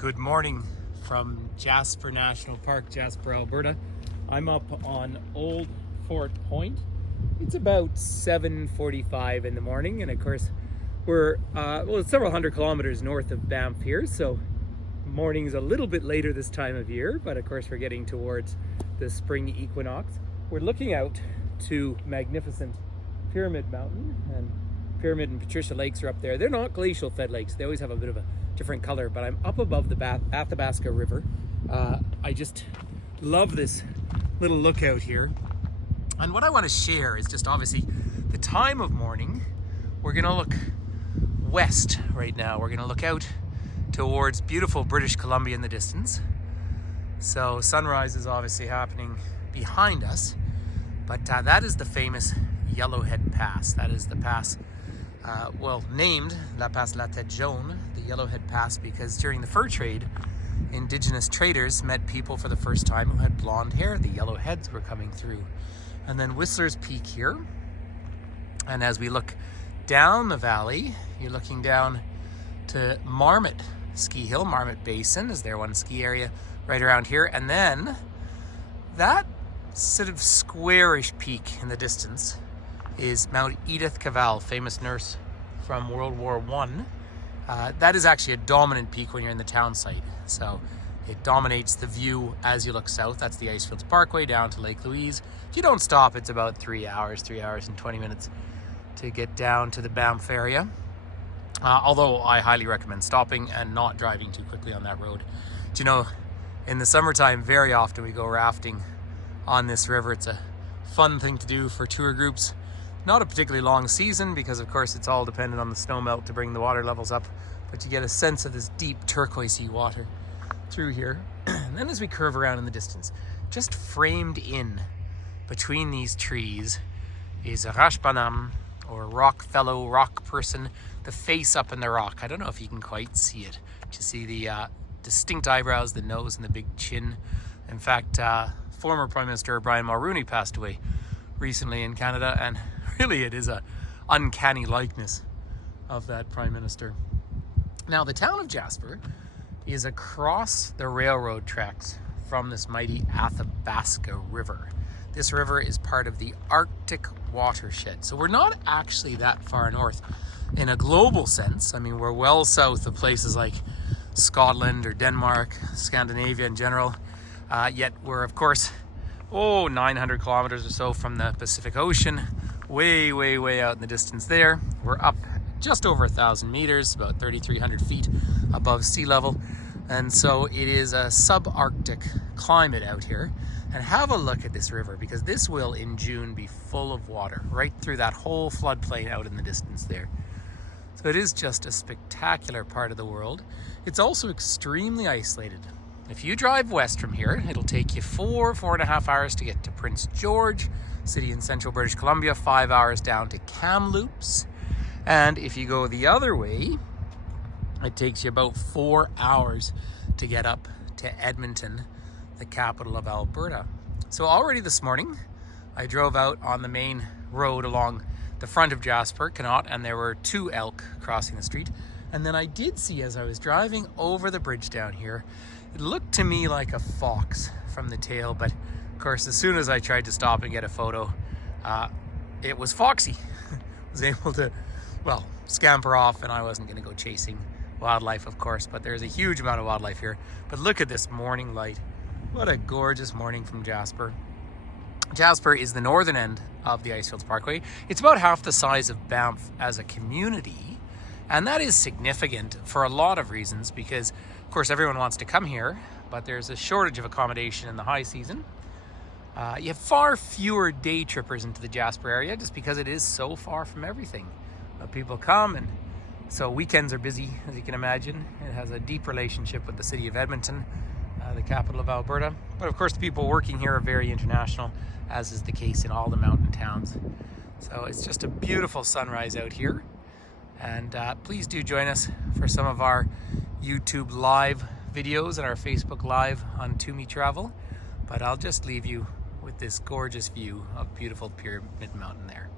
Good morning from Jasper National Park, Jasper, Alberta. I'm up on Old Fort Point. It's about 7:45 in the morning, and of course we're it's several hundred kilometers north of Banff here, so morning's a little bit later this time of year, but of course we're getting towards the spring equinox. We're looking out to magnificent Pyramid Mountain, and Pyramid and Patricia lakes are up there. They're not glacial fed lakes, they always have a bit of a different color, but I'm up above the Athabasca River. I just love this little lookout here. And what I want to share is just obviously the time of morning. We're gonna look west right now. We're gonna look out towards beautiful British Columbia in the distance. So sunrise is obviously happening behind us, but that is the famous Yellowhead Pass. That is the pass, named La Passe La Tête Jaune, the Yellowhead Pass, because during the fur trade, indigenous traders met people for the first time who had blonde hair. The yellowheads were coming through. And then Whistler's Peak here. And as we look down the valley, you're looking down to Marmot Ski Hill. Marmot Basin is their one ski area right around here. And then that sort of squarish peak in the distance is Mount Edith Cavell, famous nurse from World War I. That is actually a dominant peak when you're in the town site. So it dominates the view as you look south. That's the Icefields Parkway down to Lake Louise. If you don't stop, it's about 3 hours and 20 minutes to get down to the Banff area. Although I highly recommend stopping and not driving too quickly on that road. Do you know, in the summertime, very often we go rafting on this river. It's a fun thing to do for tour groups. Not a particularly long season because, of course, it's all dependent on the snow melt to bring the water levels up. But you get a sense of this deep turquoisey water through here. And then as we curve around in the distance, just framed in between these trees is a Rashbanam, or rock fellow, rock person, the face up in the rock. I don't know if you can quite see it. You see the distinct eyebrows, the nose, and the big chin. In fact, former Prime Minister Brian Mulroney passed away recently in Canada, and really it is a uncanny likeness of that Prime Minister. Now, the town of Jasper is across the railroad tracks from this mighty Athabasca River. This river is part of the Arctic watershed. So we're not actually that far north in a global sense. I mean, we're well south of places like Scotland or Denmark, Scandinavia in general. Yet we're, of course, 900 kilometers or so from the Pacific Ocean, way, way, way out in the distance there. We're up just over 1,000 meters, about 3,300 feet above sea level. And so it is a subarctic climate out here. And have a look at this river, because this will in June be full of water right through that whole floodplain out in the distance there. So it is just a spectacular part of the world. It's also extremely isolated. If you drive west from here, it'll take you 4.5 hours to get to Prince George, city in central British Columbia, 5 hours down to Kamloops. And if you go the other way, it takes you about 4 hours to get up to Edmonton, the capital of Alberta. So already this morning, I drove out on the main road along the front of Jasper, Connaught, and there were 2 elk crossing the street. And then I did see, as I was driving over the bridge down here, it looked to me like a fox from the tail, but of course, as soon as I tried to stop and get a photo, it was foxy. I was able to, scamper off, and I wasn't gonna go chasing wildlife, of course, but there's a huge amount of wildlife here. But look at this morning light. What a gorgeous morning from Jasper. Jasper is the northern end of the Icefields Parkway. It's about half the size of Banff as a community, and that is significant for a lot of reasons because, of course, everyone wants to come here, but there's a shortage of accommodation in the high season. You have far fewer day trippers into the Jasper area just because it is so far from everything. People come, and so weekends are busy, as you can imagine. It has a deep relationship with the city of Edmonton, the capital of Alberta. But of course, the people working here are very international, as is the case in all the mountain towns. So it's just a beautiful sunrise out here. And please do join us for some of our YouTube live videos and our Facebook Live on To Me Travel. But I'll just leave you with this gorgeous view of beautiful Pyramid Mountain there.